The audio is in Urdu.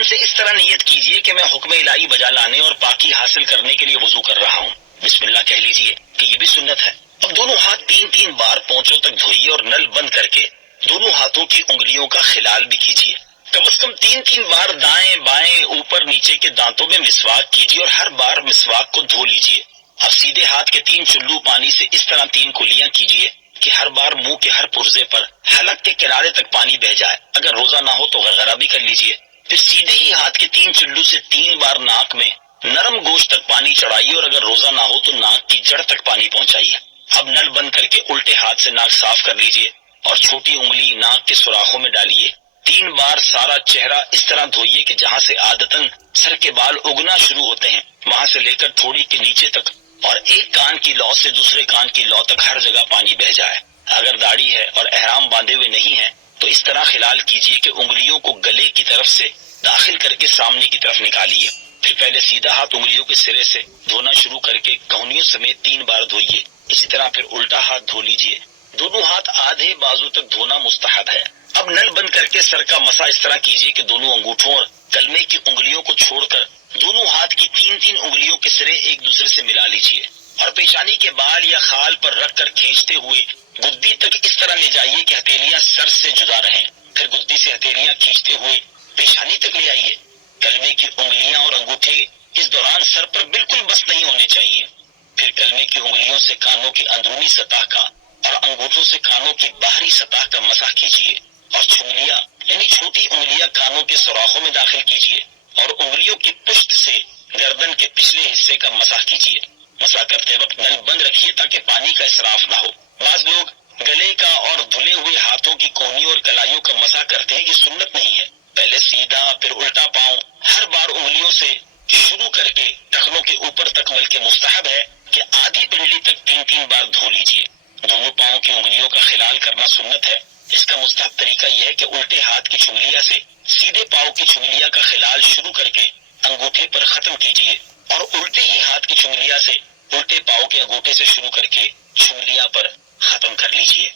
زبان سے اس طرح نیت کیجئے کہ میں حکم الہی بجا لانے اور پاکی حاصل کرنے کے لیے وضو کر رہا ہوں، بسم اللہ کہہ لیجئے کہ یہ بھی سنت ہے۔ اب دونوں ہاتھ 3 بار پونچھوں تک دھوئیے اور نل بند کر کے دونوں ہاتھوں کی انگلیوں کا خلال بھی کیجئے۔ کم از کم 3 بار دائیں بائیں اوپر نیچے کے دانتوں میں مسواک کیجئے اور ہر بار مسواک کو دھو لیجئے۔ اب سیدھے ہاتھ کے 3 چلو پانی سے اس طرح 3 کلیاں کیجئے کہ ہر بار منہ کے ہر پرزے پر حلق کے کنارے تک پانی بہ جائے۔ اگر روزہ نہ ہو تو غرغرہ بھی کر لیجئے۔ پھر سیدھے ہی ہاتھ کے 3 چلو سے 3 بار ناک میں نرم گوشت تک پانی چڑھائیے اور اگر روزہ نہ ہو تو ناک کی جڑ تک پانی پہنچائیے۔ اب نل بند کر کے الٹے ہاتھ سے ناک صاف کر لیجئے اور چھوٹی انگلی ناک کے سوراخوں میں ڈالیے۔ 3 بار سارا چہرہ اس طرح دھوئیے کہ جہاں سے عادتاً سر کے بال اگنا شروع ہوتے ہیں وہاں سے لے کر تھوڑی کے نیچے تک اور ایک کان کی لو سے دوسرے کان کی لو تک ہر جگہ پانی بہ جائے۔ اگر داڑھی ہے اور احرام باندھے ہوئے نہیں ہے تو اس طرح خلال کیجئے کہ انگلیوں کو گلے کی طرف سے داخل کر کے سامنے کی طرف نکالیے۔ پھر پہلے سیدھا ہاتھ انگلیوں کے سرے سے دھونا شروع کر کے کہنیوں سمیت 3 بار دھوئیے۔ اسی طرح پھر الٹا ہاتھ دھو لیجئے۔ دونوں ہاتھ آدھے بازو تک دھونا مستحب ہے۔ اب نل بند کر کے سر کا مسح اس طرح کیجئے کہ دونوں انگوٹھوں اور کلمے کی انگلیوں کو چھوڑ کر دونوں ہاتھ کی 3 انگلیوں کے سرے ایک دوسرے سے ملا لیجئے اور پیشانی کے بال یا خال پر رکھ کر کھینچتے ہوئے گدی تک اس طرح لے جائیے کہ ہتھیلیاں سر سے جدا رہیں۔ پھر گدی سے ہتھیلیاں کھینچتے ہوئے پیشانی تک لے آئیے۔ کلمے کی انگلیاں اور انگوٹھے اس دوران سر پر بالکل بس نہیں ہونے چاہیے۔ پھر کلمے کی انگلیوں سے کانوں کی اندرونی سطح کا اور انگوٹھوں سے کانوں کی باہری سطح کا مسح کیجیے اور چھنگلیاں یعنی چھوٹی انگلیاں کانوں کے سوراخوں میں داخل کیجیے اور انگلیوں کی پشت سے گردن کے پچھلے حصے کا مسح کیجیے۔ مسح کرتے وقت نل بند رکھیے تاکہ پانی کا اسراف نہ ہو۔ بعض لوگ گلے کا اور دھلے ہوئے ہاتھوں کی کونیوں اور کلائیوں کا مسح کرتے ہیں، یہ سنت نہیں ہے۔ پہلے سیدھا پھر الٹا پاؤں ہر بار انگلیوں سے شروع کر کے ٹخنوں کے اوپر تک، بلکہ مستحب ہے کہ آدھی پنڈلی تک 3 بار دھو لیجیے۔ دونوں پاؤں کی انگلیوں کا خلال کرنا سنت ہے۔ اس کا مستحب طریقہ یہ ہے کہ الٹے ہاتھ کی چھنگلیاں سے سیدھے پاؤں کی چھنگلیاں کا خلال شروع کر کے انگوٹھے پر ختم کیجیے اور الٹے ہی ہاتھ کی چھنگلیاں سے الٹے پاؤں کے انگوٹھے سے شروع کر کے چھنگلیاں پر ختم کر لیجیے۔